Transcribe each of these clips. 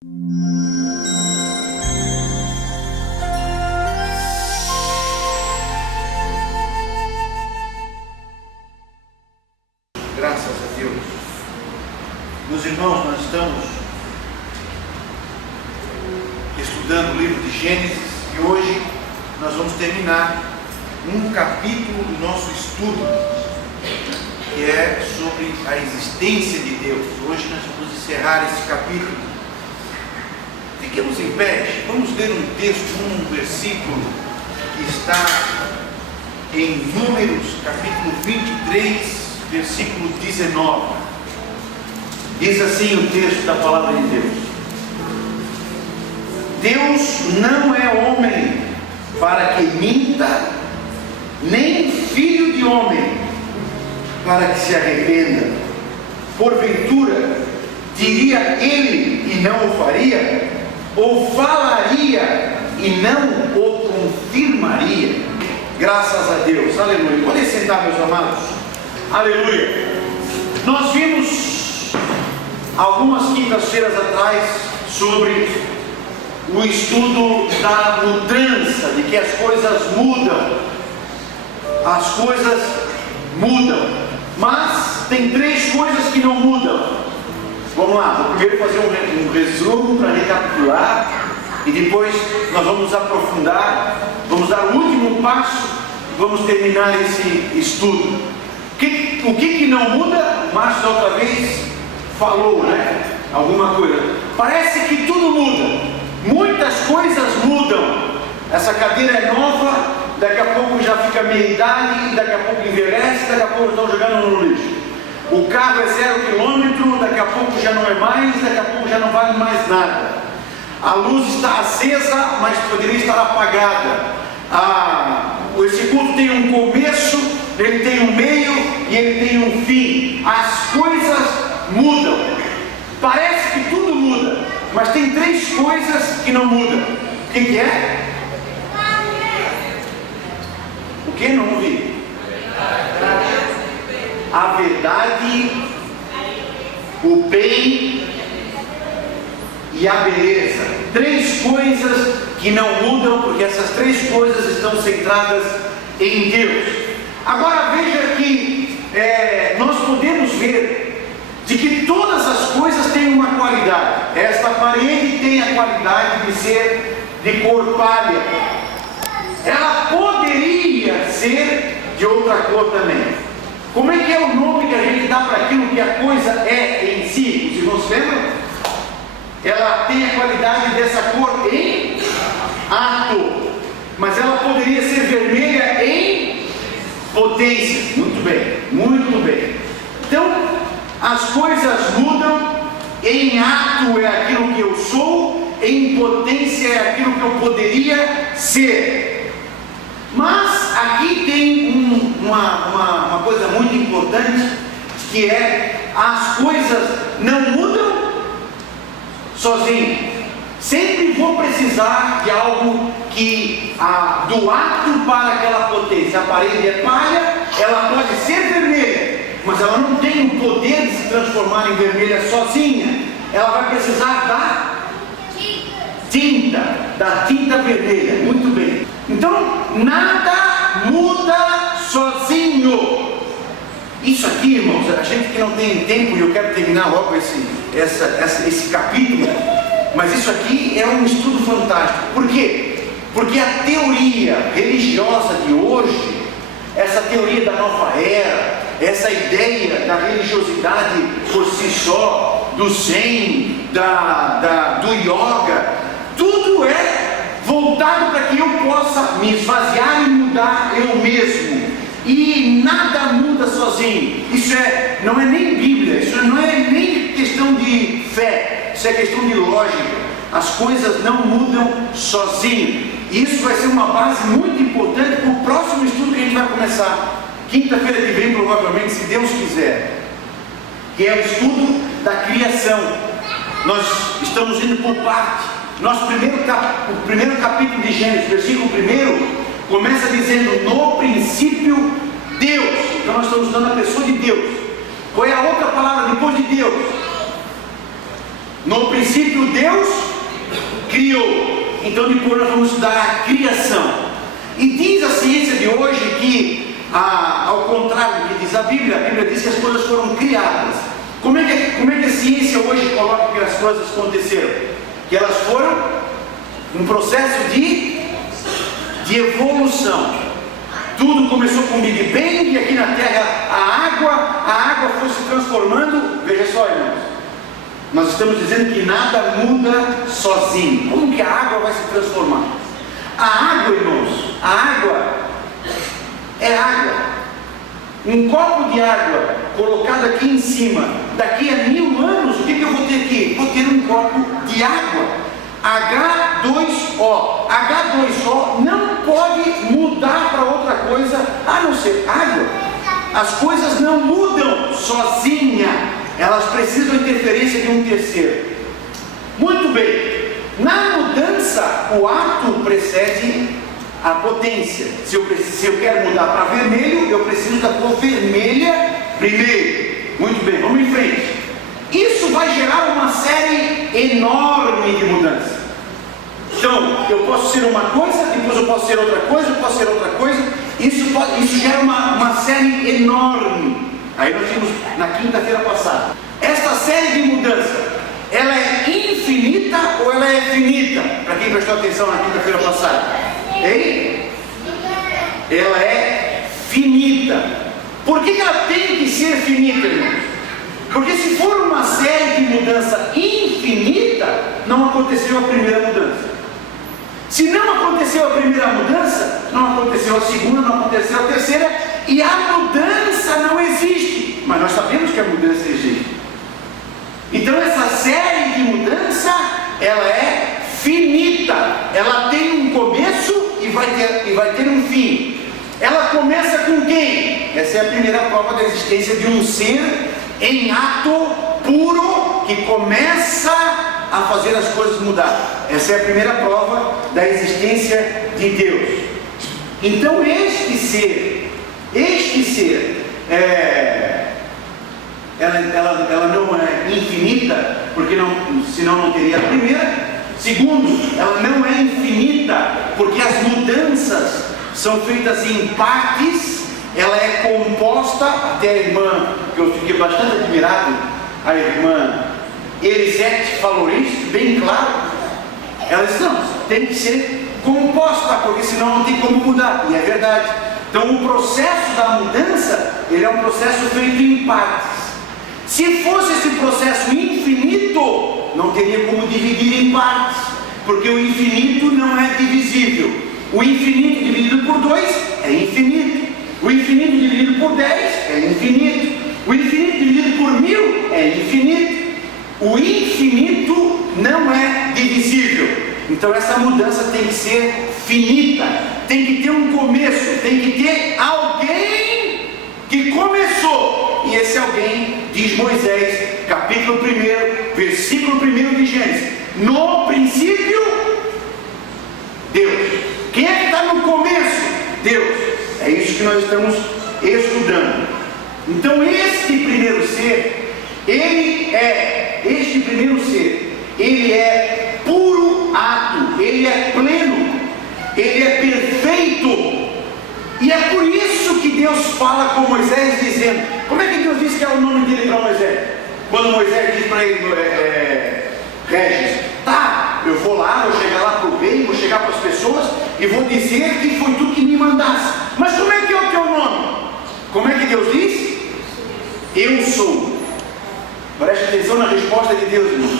Graças a Deus. Meus irmãos, nós estamos estudando o livro de Gênesis e hoje nós vamos terminar um capítulo do nosso estudo, que é sobre a existência de Deus. Hoje nós vamos encerrar esse capítulo. Fiquemos em pé, vamos ler um texto, um versículo que está em Números, capítulo 23, versículo 19. Diz assim o texto da palavra de Deus: Deus não é homem para que minta, nem filho de homem para que se arrependa. Porventura diria ele e não o faria? Ou falaria e não o confirmaria? Graças a Deus, aleluia. Podem sentar, meus amados. Aleluia. Nós vimos algumas quintas-feiras atrás sobre o estudo da mudança, de que as coisas mudam. As coisas mudam, mas tem três coisas que não mudam. Vamos lá, vou primeiro fazer um resumo para recapitular e depois nós vamos aprofundar, vamos dar o último passo e vamos terminar esse estudo. O que não muda? O Márcio da outra vez falou, né? Alguma coisa. Parece que tudo muda. Muitas coisas mudam. Essa cadeira é nova, daqui a pouco já fica meia idade, daqui a pouco envelhece, daqui a pouco estão jogando no lixo. O carro é 0 km, daqui a pouco já não é mais, daqui a pouco já não vale mais nada. A luz está acesa, mas poderia estar apagada. Esse culto tem um começo, ele tem um meio e ele tem um fim. As coisas mudam. Parece que tudo muda, mas tem três coisas que não mudam. O que é? O que não ouvi? A verdade, o bem e a beleza. Três coisas que não mudam, porque essas três coisas estão centradas em Deus. Agora veja que nós podemos ver de que todas as coisas têm uma qualidade. Esta parede tem a qualidade de ser de cor palha. Ela poderia ser de outra cor também. Como é que é o nome que a gente dá para aquilo que a coisa é em si? Os irmãos lembram? Ela tem a qualidade dessa cor em ato, mas ela poderia ser vermelha em potência. Muito bem, muito bem. Então, as coisas mudam. Em ato é aquilo que eu sou, em potência é aquilo que eu poderia ser. Mas aqui tem uma coisa muito importante, que é: as coisas não mudam sozinho. Sempre vou precisar de algo que do ato para aquela potência. A parede é palha, ela pode ser vermelha, mas ela não tem o poder de se transformar em vermelha sozinha. Ela vai precisar da tinta vermelha. Muito bem. Então, nada muda sozinho. Isso aqui, irmãos, a gente que não tem tempo, e eu quero terminar logo esse capítulo, mas isso aqui é um estudo fantástico. Por quê? Porque a teoria religiosa de hoje, essa teoria da nova era, essa ideia da religiosidade por si só, do zen, do yoga, tudo é voltado para que eu possa me esvaziar e mudar eu mesmo. E nada muda sozinho. Isso não é nem Bíblia, isso não é nem questão de fé, isso é questão de lógica. As coisas não mudam sozinho. E isso vai ser uma base muito importante para o próximo estudo que a gente vai começar quinta-feira que vem, provavelmente, se Deus quiser, que é o estudo da criação. Nós estamos indo por parte. O primeiro capítulo de Gênesis, versículo 1, começa dizendo: no princípio Deus. Então nós estamos dando a pessoa de Deus. Qual é a outra palavra depois de Deus? No princípio Deus criou. Então depois nós vamos estudar a criação. E diz a ciência de hoje que, ao contrário do que diz a Bíblia diz que as coisas foram criadas. Como é que a ciência hoje coloca que as coisas aconteceram? Que elas foram um processo de evolução. Tudo começou com o Big Bang, e aqui na Terra a água foi se transformando. Veja só, irmãos, nós estamos dizendo que nada muda sozinho. Como que a água vai se transformar? A água, irmãos, a água é água. Um copo de água colocado aqui em cima, daqui a 1000 anos, o que eu vou ter aqui? Vou ter um copo de água. H2O. H2O não pode mudar para outra coisa a não ser água. As coisas não mudam sozinha, elas precisam de interferência de um terceiro. Muito bem, na mudança o ato precede a potência. Se eu quero mudar para vermelho, eu preciso da cor vermelha primeiro. Muito bem, vamos em frente. Isso vai gerar uma série enorme de mudanças. Então, eu posso ser uma coisa, depois eu posso ser outra coisa, eu posso ser outra coisa. Isso gera uma série enorme. Aí nós vimos na quinta-feira passada. Esta série de mudanças, ela é infinita ou ela é finita? Para quem prestou atenção na quinta-feira passada, hein? Ela é finita. Por que ela tem que ser finita, irmãos? Porque se for uma série de mudança infinita, não aconteceu a primeira mudança. Se não aconteceu a primeira mudança, não aconteceu a segunda, não aconteceu a terceira, e a mudança não existe. Mas nós sabemos que a mudança existe. Então essa série de mudança, ela é finita. Ela tem um começo e vai ter um fim. Ela começa com quem? Essa é a primeira prova da existência de um ser em ato puro que começa a fazer as coisas mudar. Essa é a primeira prova da existência de Deus. Então este ser, ela não é infinita, porque senão não teria a primeira. Segundo, ela não é infinita, porque as mudanças são feitas em partes. Ela é composta, até a irmã, que eu fiquei bastante admirado, a irmã Elisete falou isso, bem claro. Ela disse, não, tem que ser composta, porque senão não tem como mudar, e é verdade. Então o processo da mudança, ele é um processo feito em partes. Se fosse esse processo infinito, não teria como dividir em partes, porque o infinito não é divisível. O infinito dividido por 2 é infinito. O infinito dividido por 10 é infinito. O infinito dividido por 1000 é infinito. O infinito não é divisível. Então essa mudança tem que ser finita. Tem que ter um começo. Tem que ter alguém que começou. E esse alguém, diz Moisés, capítulo 1, versículo 1 de Gênesis. No princípio, Deus. Quem é que está no começo? Deus. É isso que nós estamos estudando. Então este primeiro ser, ele é puro ato, ele é pleno, ele é perfeito. E é por isso que Deus fala com Moisés dizendo, como é que Deus disse que é o nome dele para Moisés? Quando Moisés diz para ele, Regis, tá, eu vou lá, vou chegar lá para o rei, vou chegar para as pessoas e vou dizer que foi tu que me mandaste. Mas como é que é o teu nome? Como é que Deus diz? Eu sou. Preste atenção na resposta de Deus, irmão.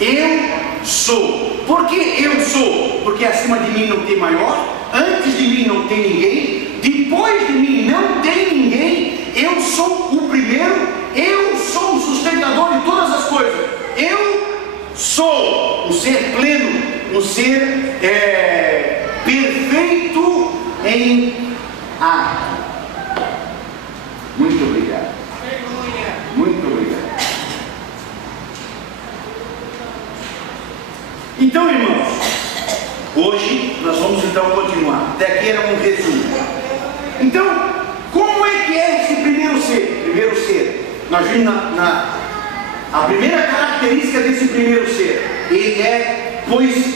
Eu sou. Por que eu sou? Porque acima de mim não tem maior, antes de mim não tem ninguém, depois de mim não tem ninguém. Eu sou o primeiro, eu sou o sustentador de todas as coisas. Eu sou o ser pleno, o ser perfeito em ato. Muito obrigado. Muito obrigado. Então, irmãos, hoje nós vamos então continuar. Até aqui era um resumo. Então, como é esse primeiro ser? Primeiro ser, nós vimos a primeira característica característica desse primeiro ser? Ele é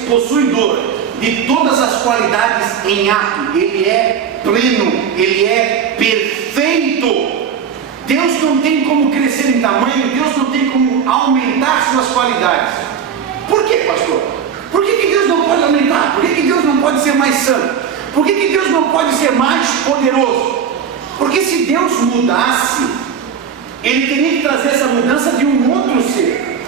possuidor de todas as qualidades em ato. Ele é pleno, ele é perfeito. Deus não tem como crescer em tamanho, Deus não tem como aumentar suas qualidades. Por quê, pastor? Por que Deus não pode aumentar? Por que Deus não pode ser mais santo? Por que Deus não pode ser mais poderoso? Porque se Deus mudasse, Ele teria que trazer essa mudança de um outro ser.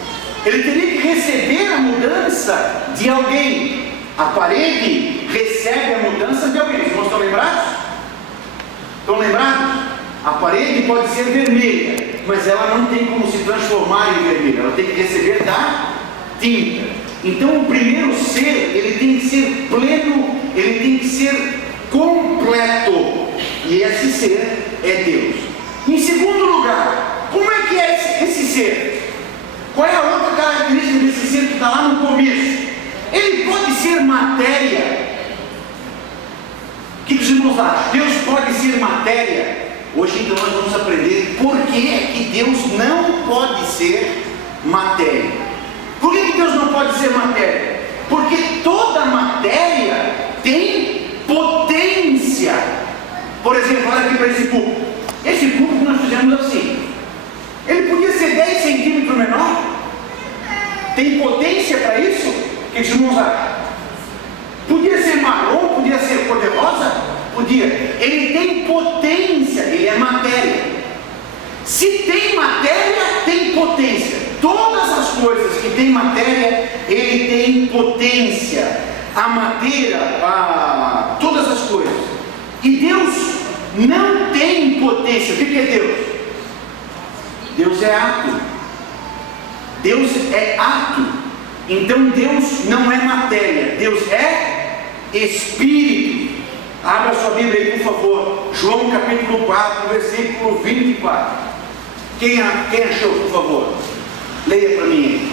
Ele teria que receber a mudança de alguém. A parede recebe a mudança de alguém. Os irmãos estão lembrados? Estão lembrados? A parede pode ser vermelha, mas ela não tem como se transformar em vermelha. Ela tem que receber da tinta. Então o primeiro ser, ele tem que ser pleno, ele tem que ser completo. E esse ser é Deus. Em segundo lugar, como é que é esse ser? Qual é a outra característica desse ser que está lá no começo? Ele pode ser matéria. O que os irmãos acham? Deus pode ser matéria? Hoje então nós vamos aprender por que é que Deus não pode ser matéria. Por que Deus não pode ser matéria? Porque toda matéria tem potência. Por exemplo, olha aqui para esse púlpito. Esse púlpito nós fizemos assim. Ele podia ser 10 centímetros menor. Tem potência para isso? O que os irmãos acham? Podia ser marrom, podia ser cor-de-rosa? Podia. Ele tem potência, ele é matéria. Se tem matéria, tem potência. Todas as coisas que tem matéria, ele tem potência. A madeira, todas as coisas. E Deus não tem potência. O que é Deus? Deus é ato. Deus é ato. Então Deus não é matéria. Deus é Espírito. Abra sua Bíblia aí, por favor. João capítulo 4, versículo 24. Quem achou, por favor? Leia para mim aí.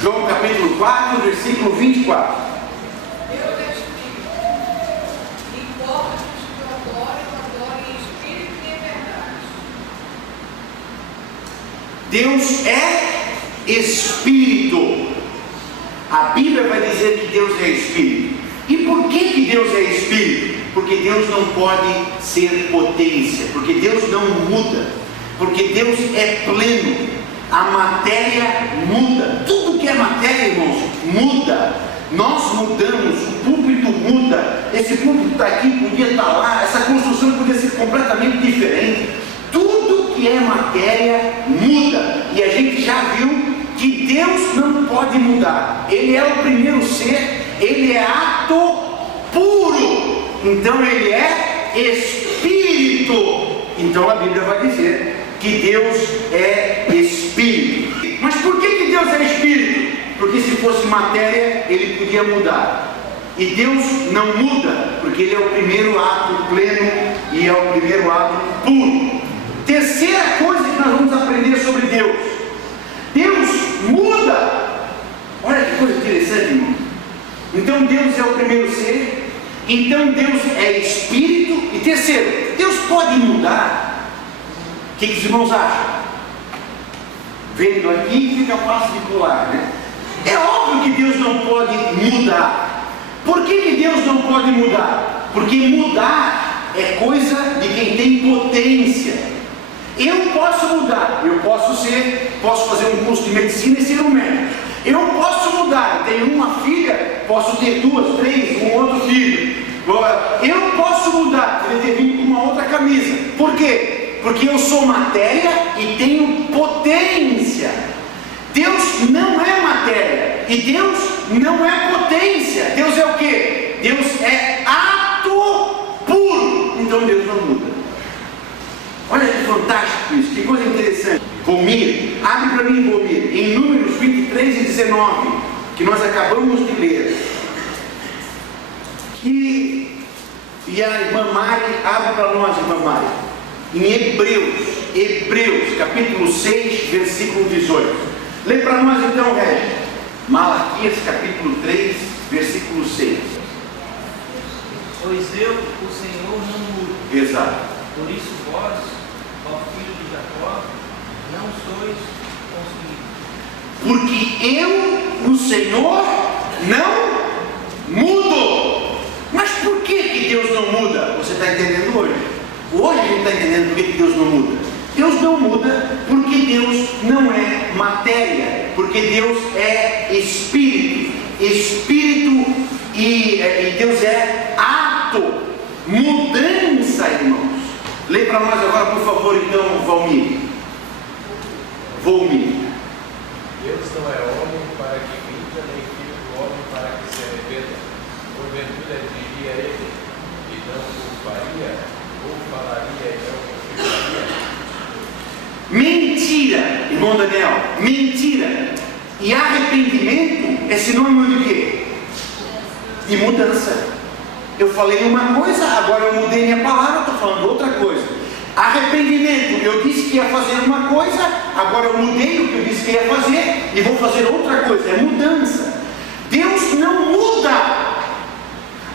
João capítulo 4, versículo 24. Deus é Espírito. Importa que eu adoro em Espírito e em verdade. Deus é Espírito. A Bíblia vai dizer que Deus é Espírito. E por que Deus é Espírito? Porque Deus não pode ser potência, porque Deus não muda, porque Deus é pleno. A matéria muda. Tudo que é matéria, irmãos, muda. Nós mudamos, o púlpito muda. Esse púlpito está aqui, podia estar lá. Essa construção podia ser completamente diferente. Tudo que é matéria muda. E a gente já viu que Deus não pode mudar. Ele é o primeiro ser, ele é ato puro. Então ele é Espírito. Então a Bíblia vai dizer que Deus é Espírito. Mas por que Deus é Espírito? Porque se fosse matéria, ele podia mudar. E Deus não muda, porque ele é o primeiro ato pleno e é o primeiro ato puro. Terceira coisa que nós vamos aprender sobre Deus: Deus muda. Olha que coisa interessante, irmão. Então Deus é o primeiro ser. Então Deus é Espírito. E terceiro, Deus pode mudar. O que os irmãos acham? Vendo aqui fica fácil de pular, né? É óbvio que Deus não pode mudar. Por que Deus não pode mudar? Porque mudar é coisa de quem tem potência. Eu posso mudar, eu posso fazer um curso de medicina e ser um médico. Eu posso mudar, eu tenho uma filha, posso ter 2, 3, um outro filho. Eu posso mudar, eu ter vindo com uma outra camisa. Por quê? Porque eu sou matéria e tenho potência. Deus não é matéria e Deus não é potência. Deus é o quê? Deus é ato puro. Então Deus não muda. Olha que fantástico isso, que coisa interessante. Romir, abre para mim, Romir, em Números 23 e 19, que nós acabamos de ler. E a irmã Mari, abre para nós, irmã Mari, em Hebreus, capítulo 6, versículo 18. Lê para nós então, Régis. Malaquias, capítulo 3, versículo 6. Pois eu, o Senhor, não mudo. Exato. Por isso vós, ó filho de Jacó, não sois consumidos. porque eu, o Senhor, não mudo. Mas por que Deus não muda? Você está entendendo hoje? Hoje a gente está entendendo por que Deus não muda. Deus não muda porque Deus não é matéria, porque Deus é Espírito. Espírito e Deus é ato, mudança, irmãos. Lê para nós agora, por favor, então, Valmir. Deus não é homem para que minta, nem filho do homem para que se arrependa. Porventura diria ele, e não o faria, ou falaria e não o ficaria. Mentira, irmão Daniel, mentira. E arrependimento é sinônimo de quê? De mudança. Eu falei uma coisa, agora eu mudei minha palavra, estou falando outra coisa. Arrependimento, eu disse que ia fazer uma coisa, agora eu mudei o que eu disse que ia fazer e vou fazer outra coisa. É mudança. Deus não muda.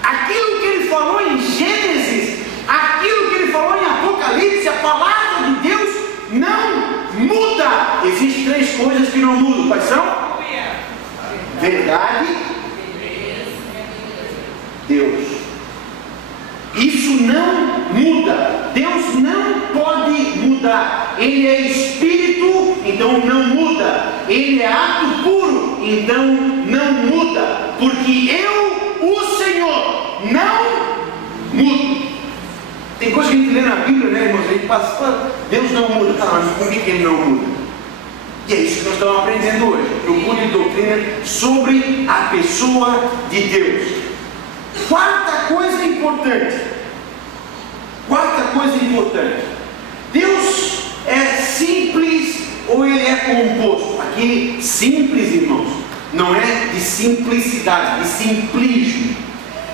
Aquilo que Ele falou em Gênesis, aquilo que Ele falou em Apocalipse, a palavra de Deus não muda. Existem 3 coisas que não mudam. Quais são? Verdade, Deus. Isso não muda. Deus não pode mudar. Ele é Espírito, então não muda. Ele é ato puro, então não muda. Porque eu, o Senhor, não mudo. Tem coisa que a gente lê na Bíblia, né, irmãos? A gente passa, Deus não muda. Tá, mas por que Ele não muda? E é isso que nós estamos aprendendo hoje. Procure doutrina sobre a pessoa de Deus. Quarta coisa importante. Deus é simples ou Ele é composto? Aqui, simples, irmãos, não é de simplicidade, de simplismo.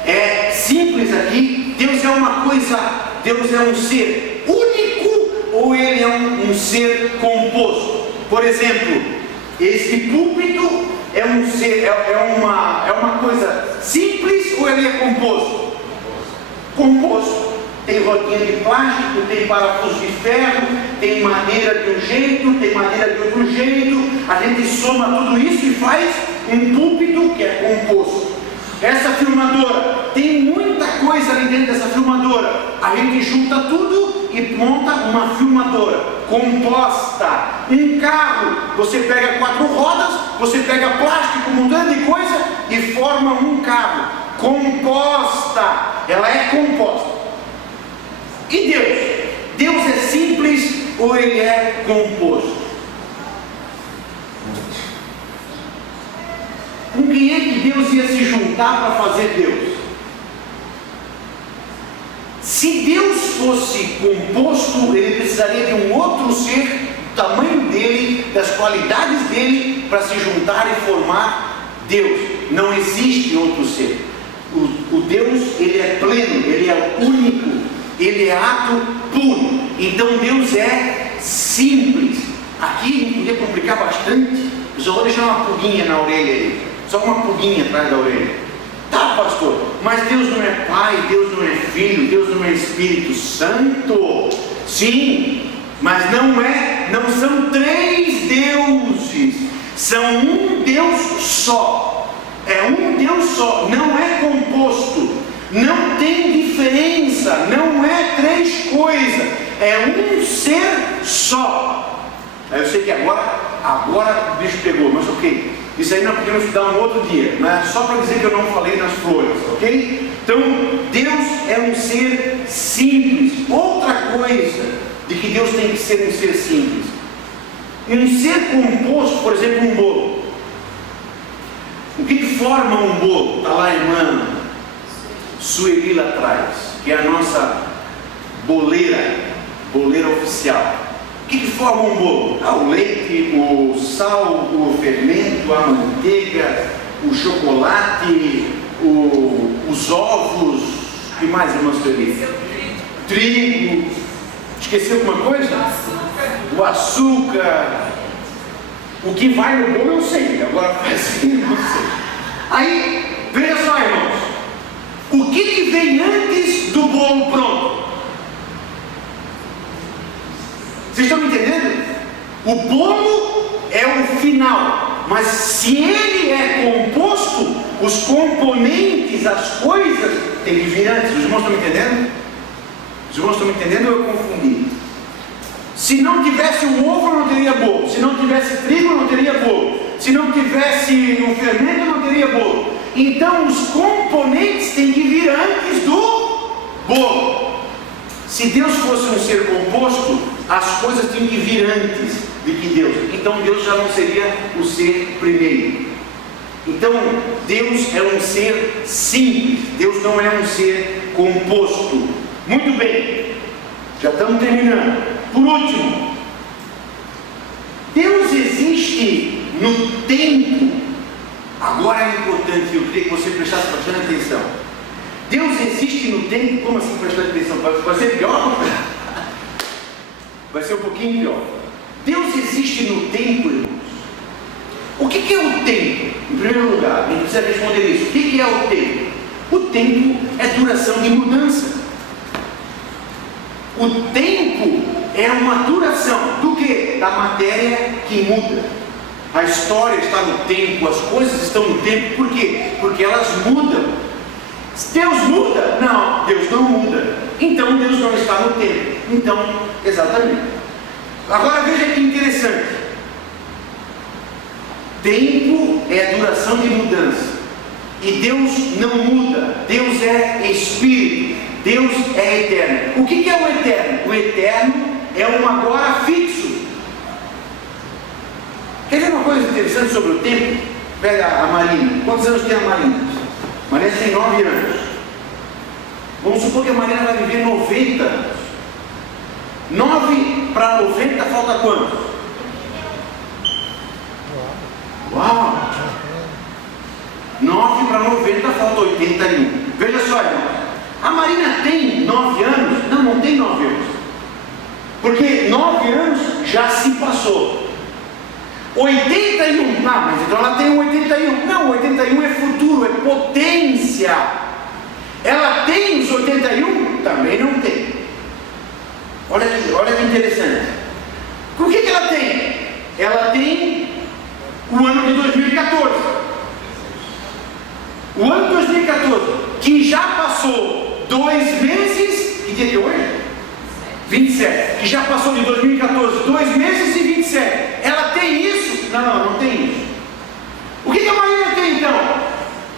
É simples aqui. Deus é uma coisa, Deus é um ser único ou Ele é um ser composto? Por exemplo, esse púlpito é um ser, é uma coisa simples ou ele é composto? Composto. Tem rodinha de plástico, tem parafuso de ferro, tem madeira de um jeito, tem madeira de outro jeito. A gente soma tudo isso e faz um púlpito que é composto. Essa filmadora, tem muita coisa ali dentro dessa filmadora. A gente junta tudo e monta uma filmadora composta. Um carro, você pega 4 rodas, você pega plástico, um montão de coisa e forma um carro. Composta, ela é composta. E Deus? Deus é simples ou Ele é composto? Com quem é que Deus ia se juntar para fazer Deus? Se Deus fosse composto, Ele precisaria de um outro ser, do tamanho dele, das qualidades dele, para se juntar e formar Deus. Não existe outro ser. O Deus, Ele é pleno, Ele é único, Ele é ato puro. Então Deus é simples. Aqui a gente podia complicar bastante. Eu só vou deixar uma pulguinha na orelha aí. Só uma pulguinha atrás da orelha. Tá, pastor, mas Deus não é Pai, Deus não é Filho, Deus não é Espírito Santo. Sim, mas não são 3 deuses. São um Deus só. É um Deus só, não é composto. Não tem diferença, não é 3 coisas. É um ser só. Eu sei que agora o bicho pegou, mas ok. Isso aí nós podemos estudar um outro dia, mas só para dizer que eu não falei nas flores, ok? Então, Deus é um ser simples. Outra coisa de que Deus tem que ser um ser simples. Um ser composto, por exemplo, um bolo. O que forma um bolo? Está lá a irmã Sueli lá atrás, que é a nossa boleira oficial. O que forma um bolo? O leite, o sal, o fermento, a manteiga, o chocolate, os ovos. O que mais, irmã Sueli? Trigo. Esqueceu alguma coisa? O açúcar. O que vai no bolo eu sei, agora faz assim, não sei. Aí, veja só, irmãos. O que vem antes do bolo pronto? Vocês estão me entendendo? O bolo é o final. os componentes, as coisas, têm que vir antes. Os irmãos estão me entendendo? Os irmãos estão me entendendo ou eu confundi? Se não tivesse o ovo, não teria bolo. Se não tivesse trigo, não teria bolo. Se não tivesse o fermento, não teria bolo. Então os componentes têm que vir antes do bolo. Se Deus fosse um ser composto, as coisas tinham que vir antes de que Deus. Então Deus já não seria o ser primeiro. Então Deus é um ser simples. Deus não é um ser composto. Muito bem, já estamos terminando. Por último, Deus existe no tempo. Agora é importante, eu queria que você prestasse bastante atenção. Deus existe no tempo. Como assim prestando atenção? Vai ser pior? Vai ser um pouquinho pior. Deus existe no tempo, irmãos. O que é o tempo? Em primeiro lugar, a gente precisa responder isso. O que é o tempo? O tempo é duração de mudança. O tempo é uma duração do que? Da matéria que muda. A história está no tempo, as coisas estão no tempo. Por quê? Porque elas mudam. Deus muda? Não, Deus não muda. Então Deus não está no tempo. Então, exatamente. Agora veja que interessante. Tempo é a duração de mudança. E Deus não muda. Deus é Espírito. Deus é eterno. O que é o eterno? O eterno é um agora fixo. Quer ver uma coisa interessante sobre o tempo? Pega a Marina. Quantos anos tem a Marina? A Marina tem 9 anos. Vamos supor que a Marina vai viver 90 anos. 9 para 90 falta quanto? Uau! 9 para 90 falta 81. Veja só, irmão. A Marina tem 9 anos? Não, não tem 9 anos. Porque 9 anos já se passou. 81, mas então ela tem 81. Não, 81 é futuro, é potência. Ela tem os 81? Também não tem. Olha que interessante. O que ela tem? Ela tem o ano de 2014. O ano de 2014, que já passou 2 meses, que dia que é hoje? 27. Que já passou de 2014, 2 meses e 27. Ela tem isso? Não tem isso. O que a Marina tem então?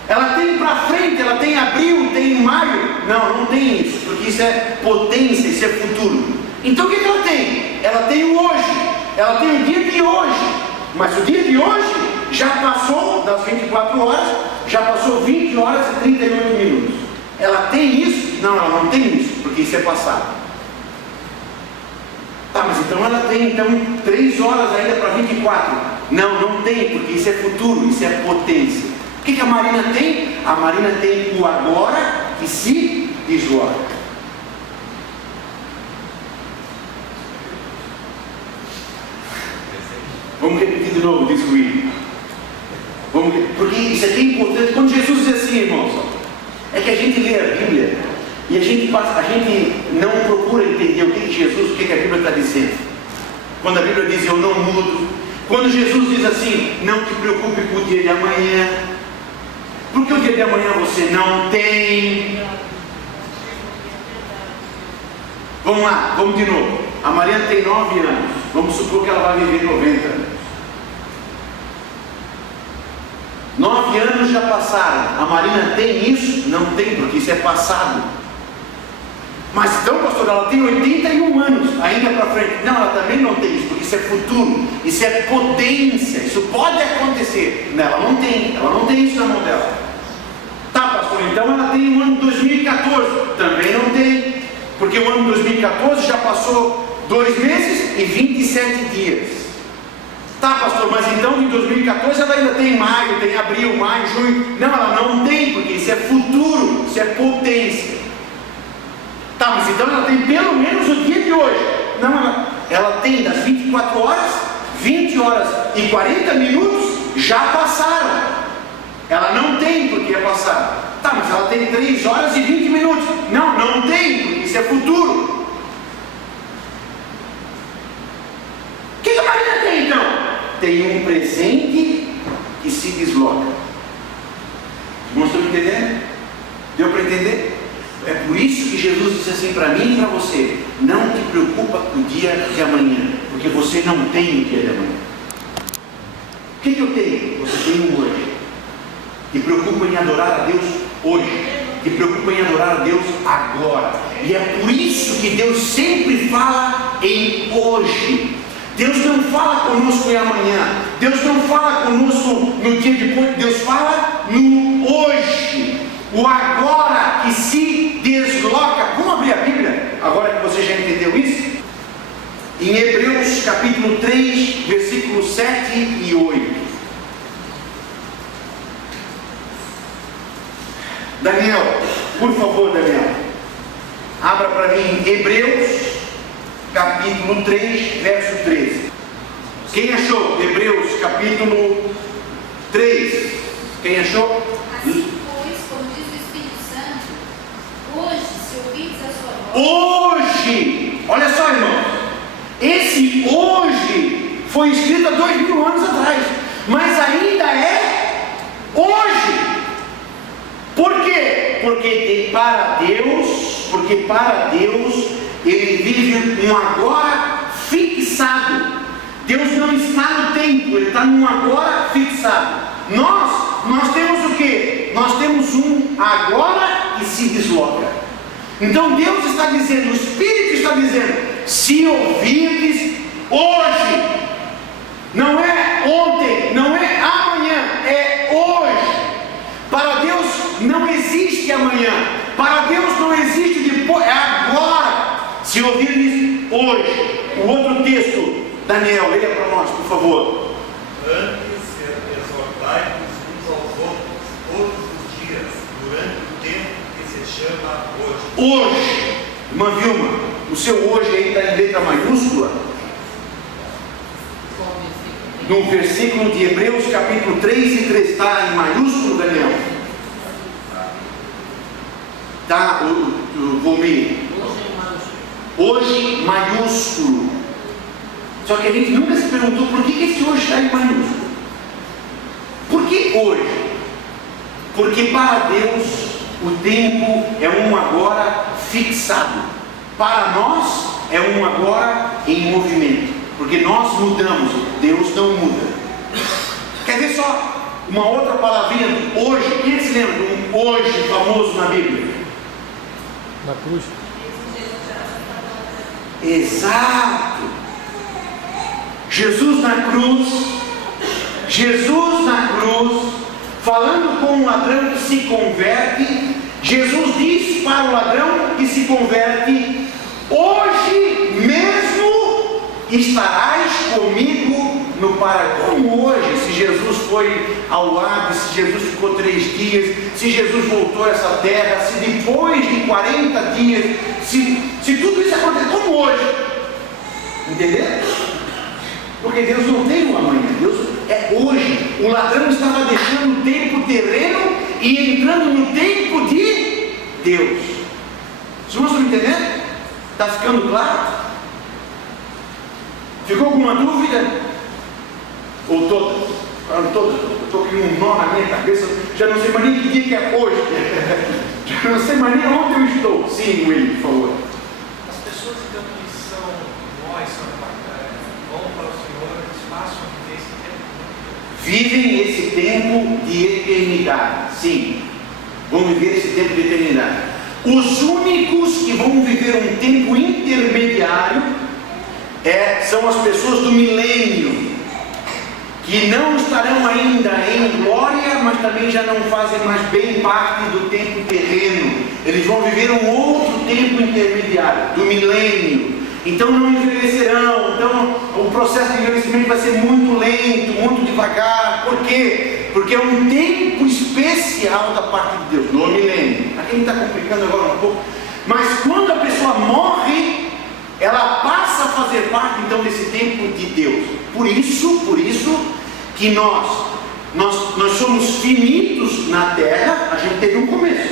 Ela tem para frente, ela tem abril, tem maio. Não tem isso, porque isso é potência, isso é futuro. Então o que ela tem? Ela tem o hoje, ela tem o dia de hoje. Mas o dia de hoje já passou das 24 horas, já passou 20 horas e 38 minutos. Ela tem isso? Não, ela não tem isso, porque isso é passado. Tá, mas então ela tem 3 horas ainda para 24. Não tem, porque isso é futuro, isso é potência. O que a Marina tem? A Marina tem o agora que se desloca. Vamos repetir de novo, diz o Will. Porque isso aqui é importante. Quando Jesus diz assim, irmãos, é que a gente lê a Bíblia e a gente não procura entender o que Jesus, o que a Bíblia está dizendo. Quando a Bíblia diz eu não mudo, quando Jesus diz assim, não te preocupe com o dia de amanhã, porque o dia de amanhã você não tem. Vamos lá, vamos de novo. A Mariana tem 9 anos, vamos supor que ela vai viver 90 anos. 9 anos já passaram. A Marina tem isso? Não tem, porque isso é passado. Mas então, pastor, ela tem 81 anos ainda para frente. Não, ela também não tem isso, porque isso é futuro, isso é potência, isso pode acontecer. Não, ela não tem isso na mão dela. Tá, pastor, então ela tem o ano de 2014. Também não tem, porque o ano de 2014 já passou 2 meses e 27 dias. Tá, pastor, mas então em 2014 ela ainda tem maio, tem abril, maio, junho. Não, ela não tem, porque isso é futuro, isso é potência. Tá, mas então ela tem pelo menos o dia de hoje. Não, ela tem das 24 horas, 20 horas e 40 minutos já passaram. Ela não tem, porque é passado. Tá, mas ela tem 3 horas e 20 minutos. Não tem, porque isso é futuro. O que a Marina tem então? Tem um presente que se desloca. Não estão entendendo? Deu para entender? É por isso que Jesus disse assim para mim e para você: não te preocupa com o dia de amanhã, porque você não tem o dia de amanhã. O que eu tenho? Você tem o hoje. Te preocupa em adorar a Deus hoje. Te preocupa em adorar a Deus agora. E é por isso que Deus sempre fala em hoje. Deus não fala conosco em amanhã. Deus não fala conosco no dia depois. Deus fala no hoje. O agora que se desloca. Vamos abrir a Bíblia, agora que você já entendeu isso? Em Hebreus capítulo 3, versículos 7 e 8. Daniel, por favor, Daniel, abra para mim Hebreus capítulo 3, verso 13. Quem achou? Hebreus capítulo 3. Quem achou? Assim, pois, como diz o Espírito Santo, hoje, se ouvirdes a sua voz... Hoje, olha só, irmão, esse hoje foi escrito há 2000 anos atrás, mas ainda é hoje. Por quê? Porque para Deus ele vive um agora fixado. Deus não está no tempo, ele está num agora fixado. Nós temos o quê? Nós temos um agora que se desloca. Então Deus está dizendo, o Espírito está dizendo: se ouvirdes hoje, não é ontem, não é amanhã, é hoje. Para Deus não existe amanhã, para Deus não existe depois, é agora. Se ouvirdes hoje. O outro texto, Daniel, leia para nós, por favor. Antes exortai-vos uns aos outros todos os dias, durante o tempo que se chama hoje. Hoje, irmã Vilma, o seu hoje aí está em letra maiúscula? No versículo de Hebreus capítulo 3 e 3 está em maiúsculo, Daniel? Tá, Volmir. Hoje maiúsculo. Só que a gente nunca se perguntou por que esse hoje está em maiúsculo. Por que hoje? Porque para Deus o tempo é um agora fixado. Para nós é um agora em movimento. Porque nós mudamos, Deus não muda. Quer ver só uma outra palavrinha do hoje? Quem se lembra de um hoje famoso na Bíblia? Na cruz. Exato. Jesus na cruz, falando com um ladrão que se converte. Jesus diz para o ladrão que se converte: hoje mesmo estarás comigo no paraíso. Como hoje? Se Jesus foi ao Hades, se Jesus ficou 3 dias, se Jesus voltou a essa terra, se depois de 40 dias, se tudo isso acontece, como hoje? Entendeu? Porque Deus não tem um amanhã, Deus é hoje. O ladrão estava deixando o tempo terreno e entrando no tempo de Deus. Os irmãos estão entendendo? Está ficando claro? Ficou alguma dúvida? Ou todas? Todas. Eu estou com um nó na minha cabeça, já não sei mais nem que dia que é hoje. Já não sei mais nem onde eu estou. Sim, Will, por favor. As pessoas então que são nós, vão para o Senhor, eles passam a viver esse tempo. Vivem esse tempo de eternidade. Sim, vão viver esse tempo de eternidade. Os únicos que vão viver um tempo intermediário são as pessoas do milênio, que não estarão ainda em glória, mas também já não fazem mais bem parte do tempo terreno. Eles vão viver um outro tempo intermediário, do milênio. Então não envelhecerão. Então o processo de envelhecimento vai ser muito lento, muito devagar. Por quê? Porque é um tempo especial da parte de Deus, no milênio. Aqui está complicando agora um pouco. Mas quando a pessoa morre, ela passa a fazer parte então desse tempo de Deus. Por isso que nós somos finitos na terra. A gente teve um começo.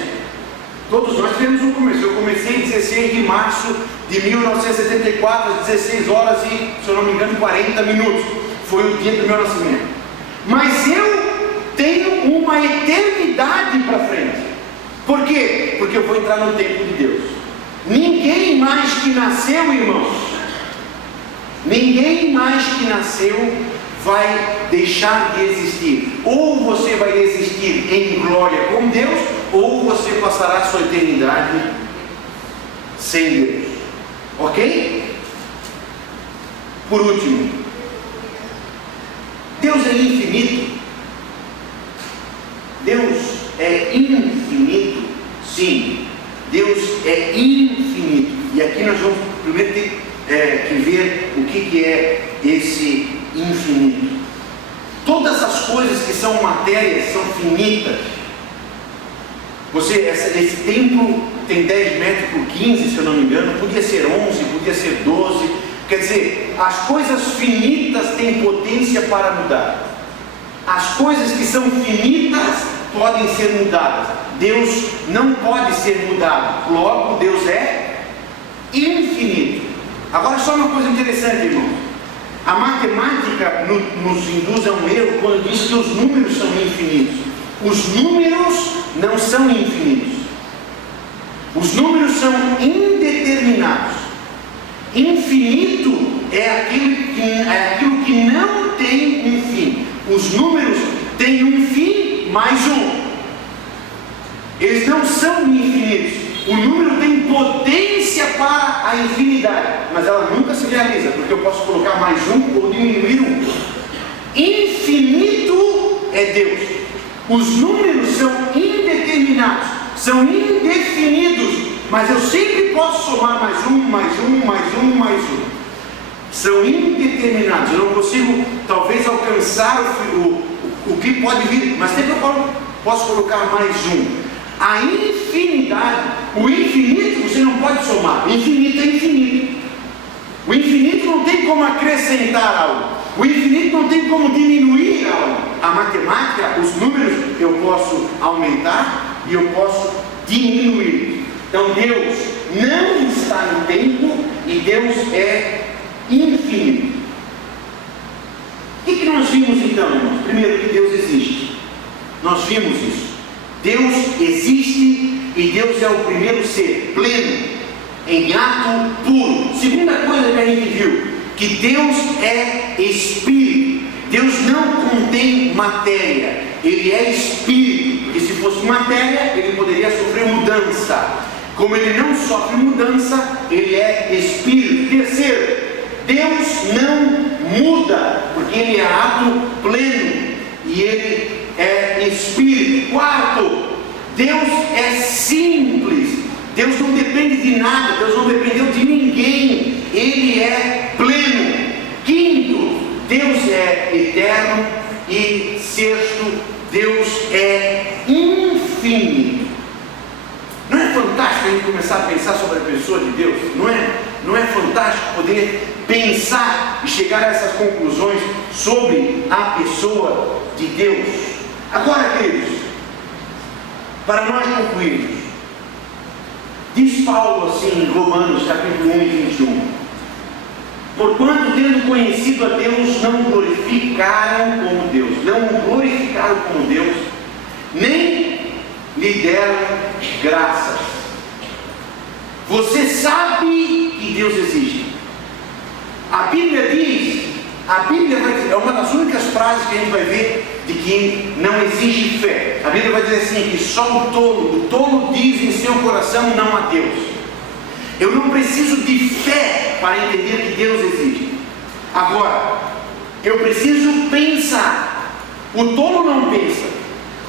Todos nós tivemos um começo. Eu comecei em 16 de março de 1974, às 16 horas e, se eu não me engano, 40 minutos. Foi o dia do meu nascimento. Mas eu tenho uma eternidade para frente. Por quê? Porque eu vou entrar no tempo de Deus. Ninguém mais que nasceu, irmãos, ninguém mais que nasceu vai deixar de existir. Ou você vai existir em glória com Deus, ou você passará a sua eternidade sem Deus. Ok? Por último, Deus é infinito. Deus é infinito. Sim, Deus é infinito. E aqui nós vamos primeiro ter que ver o que é esse infinito. Todas as coisas que são matérias são finitas. Esse templo tem 10 metros por 15, se eu não me engano, podia ser 11, podia ser 12. Quer dizer, as coisas finitas têm potência para mudar. As coisas que são finitas podem ser mudadas. Deus não pode ser mudado. Logo, Deus é infinito. Agora, só uma coisa interessante, irmão. A matemática nos induz a um erro quando diz que os números são infinitos. Os números não são infinitos. Os números são indeterminados. Infinito é aquilo que não tem um fim. Os números têm um fim mais um. Eles não são infinitos. O número tem potência para a infinidade, mas ela nunca se realiza, porque eu posso colocar mais um ou diminuir um. Infinito é Deus. Os números são indeterminados, são indefinidos, mas eu sempre posso somar mais um, mais um, mais um, mais um. São indeterminados. Eu não consigo, talvez, alcançar o que pode vir, mas sempre eu posso colocar mais um. A infinidade, o infinito você não pode somar. O infinito é infinito. O infinito não tem como acrescentar algo. O infinito não tem como diminuir algo. A matemática, os números, eu posso aumentar e eu posso diminuir. Então Deus não está no tempo e Deus é infinito. O que nós vimos então, irmãos? Primeiro, que Deus existe. Nós vimos isso. Deus existe e Deus é o primeiro ser pleno, em ato puro. Segunda coisa que a gente viu, que Deus é espírito. Deus não contém matéria, Ele é espírito, porque se fosse matéria, Ele poderia sofrer mudança. Como Ele não sofre mudança, Ele é espírito. Terceiro, Deus não muda, porque Ele é ato pleno e Ele é espírito. Quarto, Deus é simples. Deus não depende de nada, Deus não dependeu de ninguém, Ele é pleno. Quinto, Deus é eterno. E sexto, Deus é infinito. Não é fantástico a gente começar a pensar sobre a pessoa de Deus? Não é fantástico poder pensar e chegar a essas conclusões sobre a pessoa de Deus? Agora, queridos, para nós concluirmos, diz Paulo assim em Romanos capítulo 1 e 21: porquanto, tendo conhecido a Deus, não o glorificaram como Deus, nem lhe deram graças. Você sabe que Deus existe. A Bíblia vai dizer, é uma das únicas frases que a gente vai ver de que não existe fé. A Bíblia vai dizer assim, que só o tolo diz em seu coração não a Deus. Eu não preciso de fé para entender que Deus existe. Agora, eu preciso pensar. O tolo não pensa.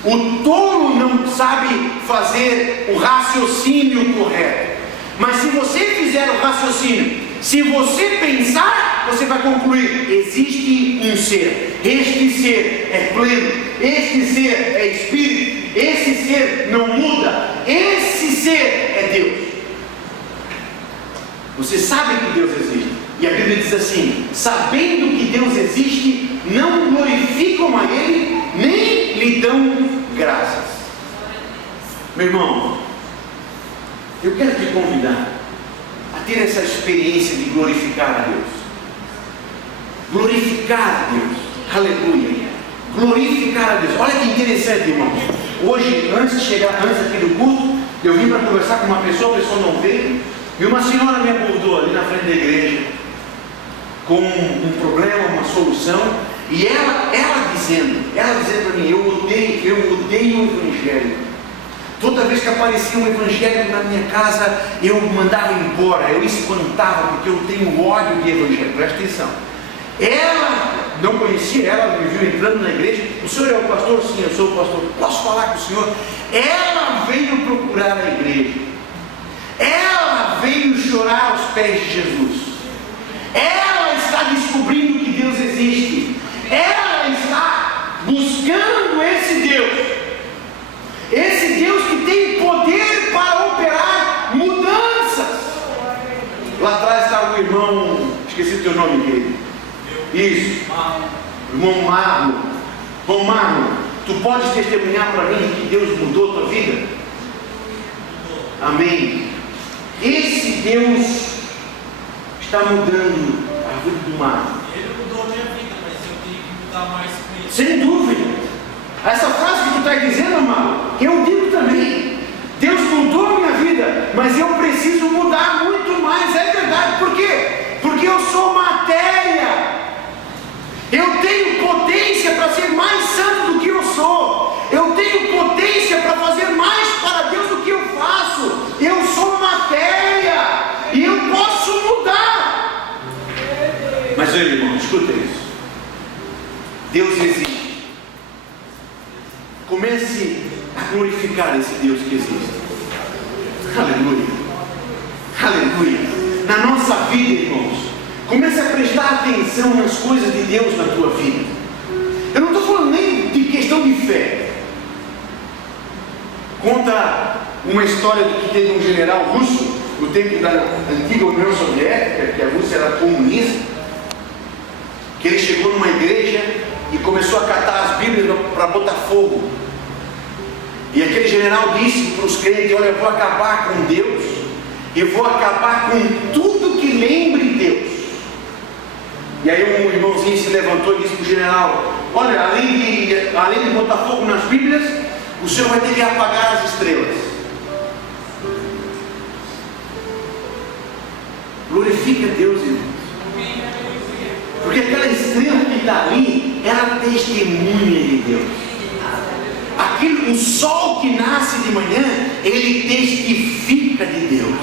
O tolo não sabe fazer o raciocínio correto. Mas se você fizer o raciocínio, se você pensar, você vai concluir: existe um ser. Este ser é pleno. Este ser é espírito. Esse ser não muda. Esse ser é Deus. Você sabe que Deus existe. E a Bíblia diz assim: sabendo que Deus existe, não glorificam a Ele, nem lhe dão graças. Meu irmão, eu quero te convidar a ter essa experiência de glorificar a Deus. Glorificar a Deus. Aleluia. Glorificar a Deus. Olha que interessante, irmãos. Hoje, antes aqui do culto, eu vim para conversar com uma pessoa, a pessoa não veio, e uma senhora me abordou ali na frente da igreja, com um problema, uma solução, e ela dizendo para mim, eu odeio o Evangelho. Toda vez que aparecia um Evangelho na minha casa, eu mandava embora, eu espantava, porque eu tenho ódio de Evangelho. Presta atenção. Ela não conhecia, ela me viu entrando na igreja. O senhor é o pastor? Sim, eu sou o pastor. Posso falar com o senhor? Ela veio procurar a igreja. Ela veio chorar aos pés de Jesus. Ela está descobrindo que Deus existe. Ela está buscando esse Deus. Esse Deus que tem poder para operar mudanças. Lá atrás está o irmão, esqueci o teu nome dele. Isso, irmão Marlon. Irmão Marlon, tu podes testemunhar para mim que Deus mudou a tua vida? Amém. Esse Deus está mudando a vida do Marlon. Ele mudou a minha vida, mas eu tenho que mudar mais com isso. Sem dúvida. Essa frase que tu está dizendo, amado, eu digo também. Deus mudou a minha vida, mas eu preciso mudar muito mais. É verdade. Por quê? Porque eu sou matéria. Eu tenho potência para ser mais santo do que eu sou. Eu tenho potência para fazer mais para Deus do que eu faço. Eu sou matéria e eu posso mudar. Mas olha, irmão, escuta isso. Deus existe. Comece a glorificar esse Deus que existe. Aleluia. Aleluia. Na nossa vida, irmãos, comece a prestar atenção nas coisas de Deus na tua vida. Eu não estou falando nem de questão de fé. Conta uma história de que teve um general russo no tempo da antiga União Soviética, que a Rússia era comunista, que ele chegou numa igreja e começou a catar as Bíblias para botar fogo. E aquele general disse para os crentes: olha, eu vou acabar com Deus, eu vou acabar com tudo que lembre Deus. E aí um irmãozinho se levantou e disse para o general: olha, além de botar fogo nas Bíblias, o senhor vai ter que apagar as estrelas. Glorifica Deus, irmãos. Porque aquela estrela que está ali, ela testemunha de Deus. O sol que nasce de manhã, ele testifica de Deus.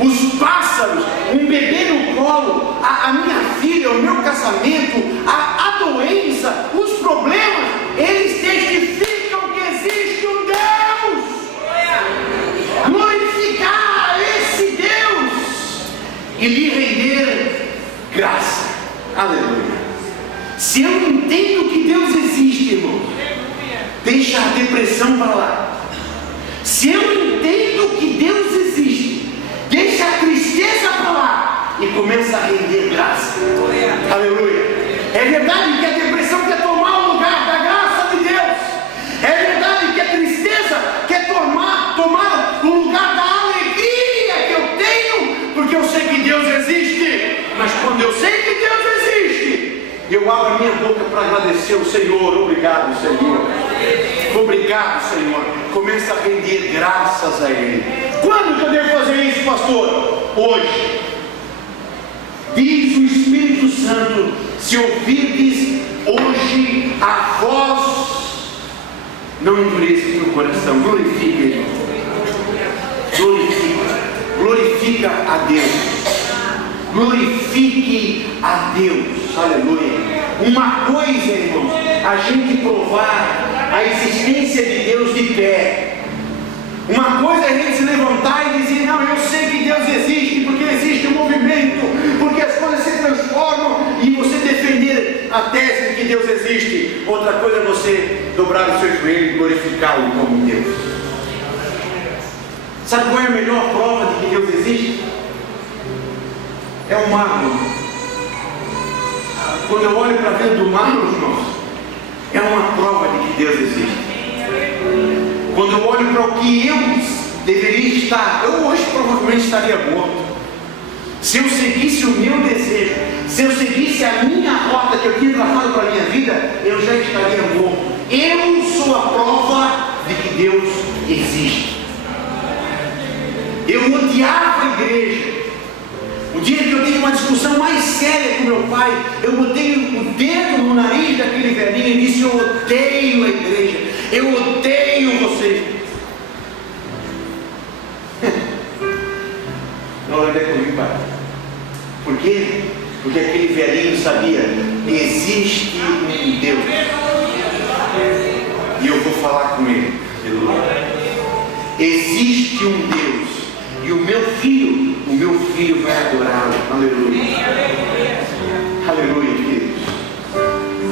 Os pássaros, um bebê no colo, a minha filha, o meu casamento, a doença, os problemas, eles testificam que existe um Deus. Glorificar esse Deus e lhe render graça. Aleluia. Se eu entendo que Deus existe, irmão, deixa a depressão para lá. Se eu entendo que Deus existe, deixa a tristeza para lá e começa a render graça. Aleluia. É verdade que a depressão quer tomar o lugar da graça de Deus. É verdade que a tristeza quer tomar o lugar da alegria que eu tenho, porque eu sei que Deus existe. Mas quando eu sei que Deus existe, eu abro a minha boca para agradecer o Senhor. Obrigado, Senhor. Obrigado, Senhor. Começa a render graças a Ele. Quando que eu devo fazer isso, pastor? Hoje. Diz o Espírito Santo: se ouvirdes hoje a voz, não endureça o teu coração. Glorifica Ele. Glorifica a Deus. Glorifique a Deus. Aleluia. Uma coisa, irmãos, a gente provar a existência de Deus de pé. Uma coisa é a gente se levantar e dizer: não, eu sei que Deus existe, porque existe um movimento, porque as coisas se transformam, e você defender a tese de que Deus existe. Outra coisa é você dobrar o seu joelho e glorificá-lo como Deus. Sabe qual é a melhor prova de que Deus existe? É o mar. Quando eu olho para dentro do mar, irmãos, é uma prova de que Deus existe. Quando eu olho para o que eu deveria estar, eu hoje provavelmente estaria morto. se eu seguisse o meu desejo, se eu seguisse a minha rota que eu tinha traçado para a minha vida, eu já estaria morto. Eu sou a prova de que Deus existe. Eu odiava a igreja. O dia que eu tive uma discussão mais séria com meu pai, eu botei o dedo no nariz daquele velhinho e disse: eu odeio a igreja, eu odeio vocês. Não olha comigo, pai. Por quê? Porque aquele velhinho sabia: existe um Deus. E eu vou falar com ele. Existe um Deus. E o meu filho vai adorá-lo. Aleluia. Aleluia, queridos.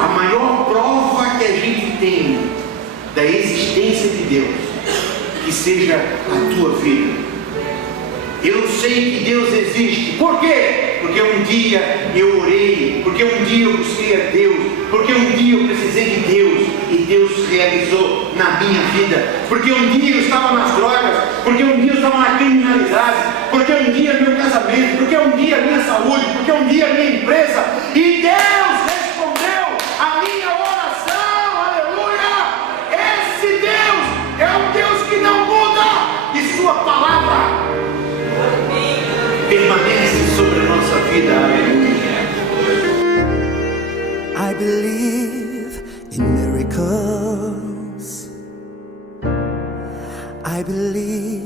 A maior prova que a gente tem da existência de Deus, que seja a tua vida. Eu sei que Deus existe. Por quê? Porque um dia eu orei, porque um dia eu busquei a Deus, porque um dia eu precisei de Deus e Deus realizou na minha vida. Porque um dia eu estava nas drogas, porque um dia eu estava na criminalidade, porque um dia meu casamento, porque um dia minha saúde, porque um dia minha empresa, e Deus respondeu a minha oração. Aleluia! Esse Deus é um Deus que não muda, e sua palavra permanece sobre a nossa vida. Aleluia. I believe in miracles. I believe